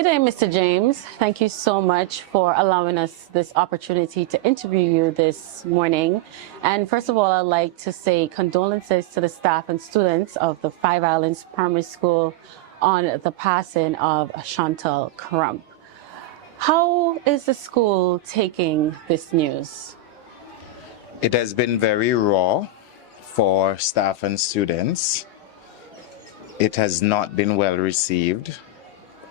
Good day, Mr. James. Thank you so much for allowing us this opportunity to interview you this morning. And first of all, I'd like to say condolences to the staff and students of the Five Islands Primary School on the passing of Chantel Crump. How is the school taking this news? It has been very raw for staff and students. It has not been well received.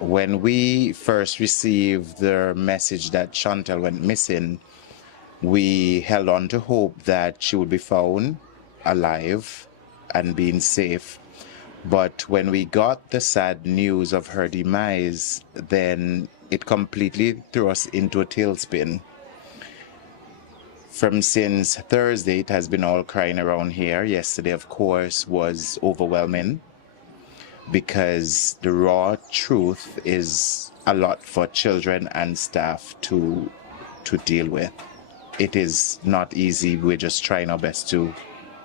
When we first received the message that Chantel went missing, we held on to hope that she would be found alive and being safe. But when we got the sad news of her demise, then it completely threw us into a tailspin. From since Thursday, it has been all crying around here. Yesterday, of course, was overwhelming, because the raw truth is a lot for children and staff to deal with. It is not easy. We're just trying our best to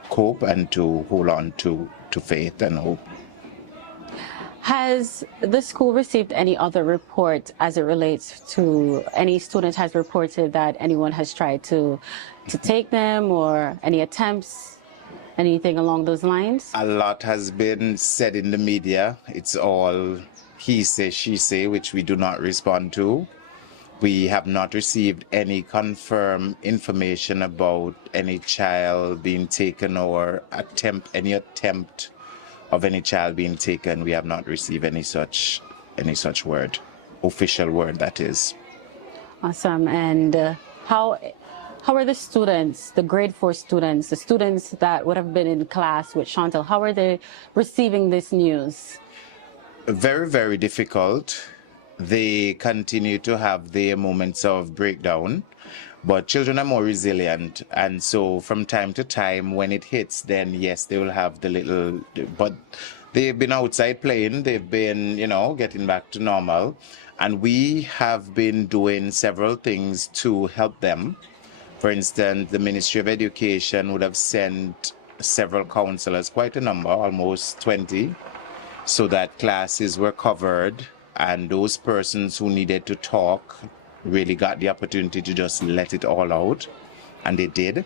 cope and to hold on to faith and hope. Has the school received any other report as it relates to any student has reported that anyone has tried to take them, or any attempts? Anything along those lines? A lot has been said in the media. It's all he say, she say, which we do not respond to. We have not received any confirmed information about any child being taken or any attempt of any child being taken. We have not received any such word, official word, that is. Awesome. And how are the students, the grade 4 students, the students that would have been in class with Chantel, how are they receiving this news? Very, very difficult. They continue to have their moments of breakdown, but children are more resilient. And so from time to time, when it hits, then yes, they will have the little, but they've been outside playing. They've been, getting back to normal. And we have been doing several things to help them. For instance, the Ministry of Education would have sent several counselors, quite a number, almost 20, so that classes were covered, and those persons who needed to talk really got the opportunity to just let it all out, and they did.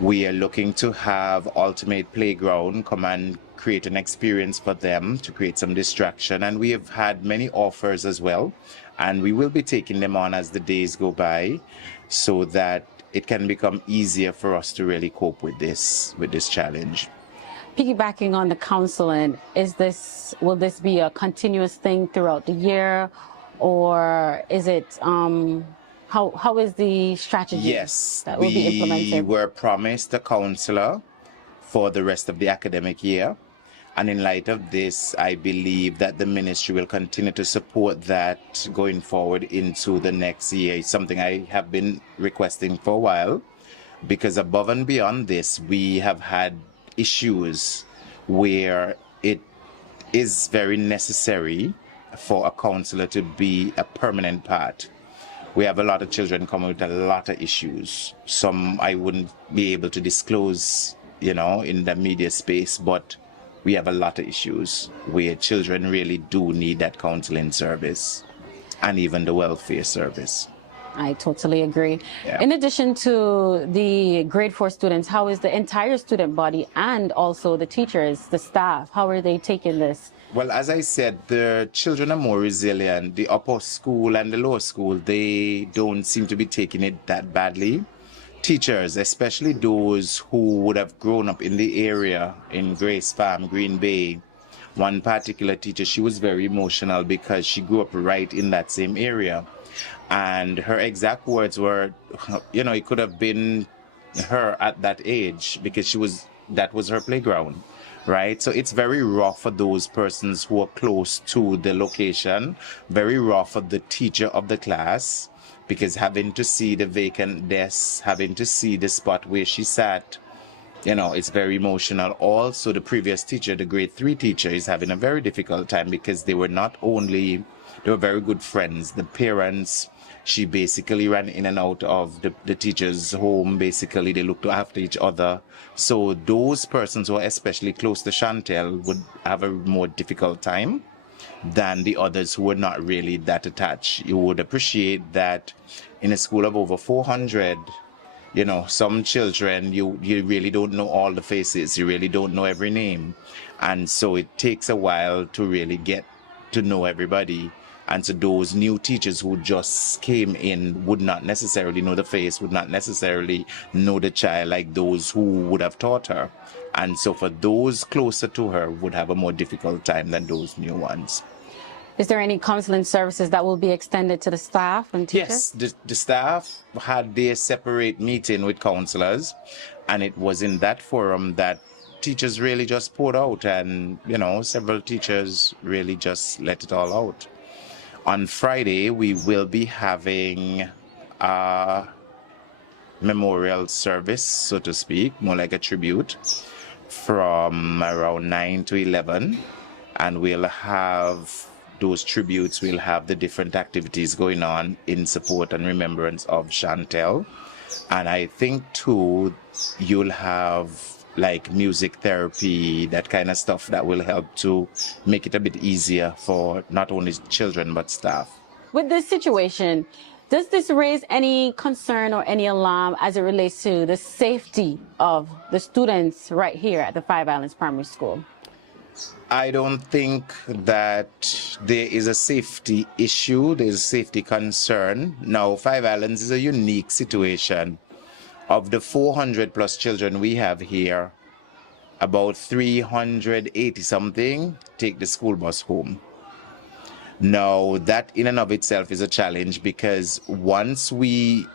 We are looking to have Ultimate Playground come and create an experience for them to create some distraction, and we have had many offers as well, and we will be taking them on as the days go by, so that it can become easier for us to really cope with this challenge. Piggybacking on the counseling, will this be a continuous thing throughout the year, or is it how is the strategy that will be implemented? We were promised a counselor for the rest of the academic year. And in light of this, I believe that the ministry will continue to support that going forward into the next year. It's something I have been requesting for a while, because above and beyond this, we have had issues where it is very necessary for a counselor to be a permanent part. We have a lot of children coming with a lot of issues. Some I wouldn't be able to disclose, in the media space, but we have a lot of issues where children really do need that counseling service and even the welfare service. I totally agree. Yeah. In addition to the grade 4 students, how is the entire student body and also the teachers, the staff, how are they taking this? Well, as I said, the children are more resilient. The upper school and the lower school, they don't seem to be taking it that badly. Teachers, especially those who would have grown up in the area in Grace Farm, Green Bay. One particular teacher, she was very emotional because she grew up right in that same area. And her exact words were, it could have been her at that age, because that was her playground, right? So it's very rough for those persons who are close to the location, very rough for the teacher of the class, because having to see the vacant desk, having to see the spot where she sat, it's very emotional. Also, the previous teacher, the grade 3 teacher, is having a very difficult time, because they were very good friends. The parents, she basically ran in and out of the teacher's home. Basically, they looked after each other. So those persons who are especially close to Chantel would have a more difficult time. than the others who were not really that attached. You would appreciate that in a school of over 400, some children, you really don't know all the faces, you really don't know every name. And so it takes a while to really get to know everybody. And so those new teachers who just came in would not necessarily know the face, would not necessarily know the child like those who would have taught her. And so for those closer to her would have a more difficult time than those new ones. Is there any counseling services that will be extended to the staff and teachers? Yes, the staff had their separate meeting with counselors, and it was in that forum that teachers really just poured out, and several teachers really just let it all out. On Friday, we will be having a memorial service, so to speak, more like a tribute, from around 9 to 11, and we'll have those tributes, we'll have the different activities going on in support and remembrance of Chantel. And I think too, you'll have like music therapy, that kind of stuff that will help to make it a bit easier for not only children but staff. With this situation, does this raise any concern or any alarm as it relates to the safety of the students right here at the Five Islands Primary School? I don't think that there is a safety issue, there's a safety concern. Now, Five Islands is a unique situation. Of the 400 plus children we have here, about 380 something take the school bus home. Now, that in and of itself is a challenge, because once we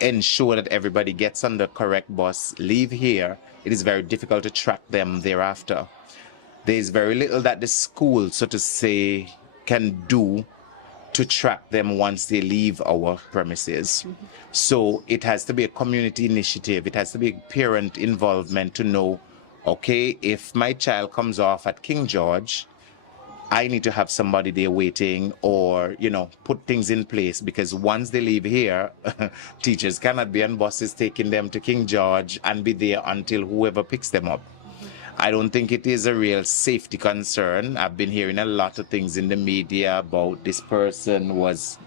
ensure that everybody gets on the correct bus, leave here, it is very difficult to track them thereafter. There is very little that the school, so to say, can do to track them once they leave our premises. Mm-hmm. So it has to be a community initiative. It has to be parent involvement to know, okay, if my child comes off at King George, I need to have somebody there waiting, or, put things in place, because once they leave here, teachers cannot be on buses taking them to King George and be there until whoever picks them up. I don't think it is a real safety concern. I've been hearing a lot of things in the media about this person was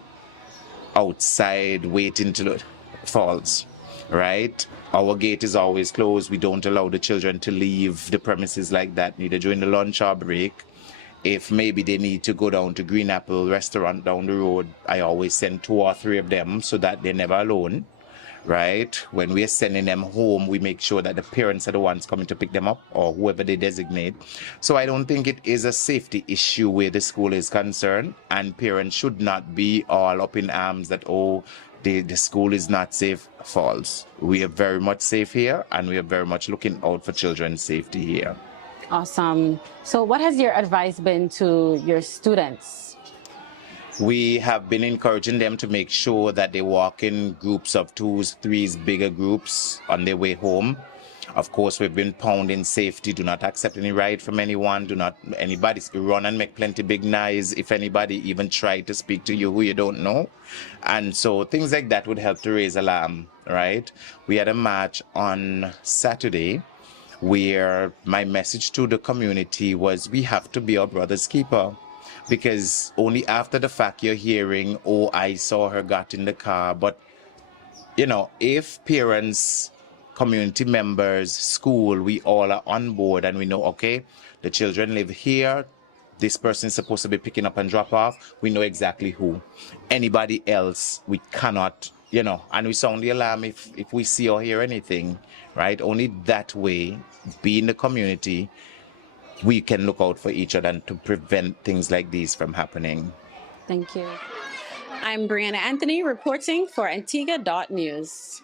outside waiting till it falls, right? Our gate is always closed. We don't allow the children to leave the premises like that, neither during the lunch or break. If maybe they need to go down to Green Apple restaurant down the road, I always send 2 or 3 of them so that they're never alone. Right? When we're sending them home, we make sure that the parents are the ones coming to pick them up, or whoever they designate. So I don't think it is a safety issue where the school is concerned, and parents should not be all up in arms that, the school is not safe. False. We are very much safe here, and we are very much looking out for children's safety here. Awesome. So what has your advice been to your students? We have been encouraging them to make sure that they walk in groups of 2s, 3s, bigger groups on their way home. Of course, we've been pounding safety. Do not accept any ride from anyone. Do not anybody run and make plenty big noise if anybody even try to speak to you who you don't know. And so things like that would help to raise alarm, right? We had a march on Saturday where my message to the community was, we have to be our brother's keeper. Because only after the fact you're hearing, I saw her got in the car. But, if parents, community members, school, we all are on board and we know, okay, the children live here, this person is supposed to be picking up and drop off, we know exactly who. Anybody else, we cannot, and we sound the alarm if we see or hear anything, right? Only that way, be in the community, we can look out for each other and to prevent things like these from happening. Thank you. I'm Brianna Anthony reporting for Antigua.news.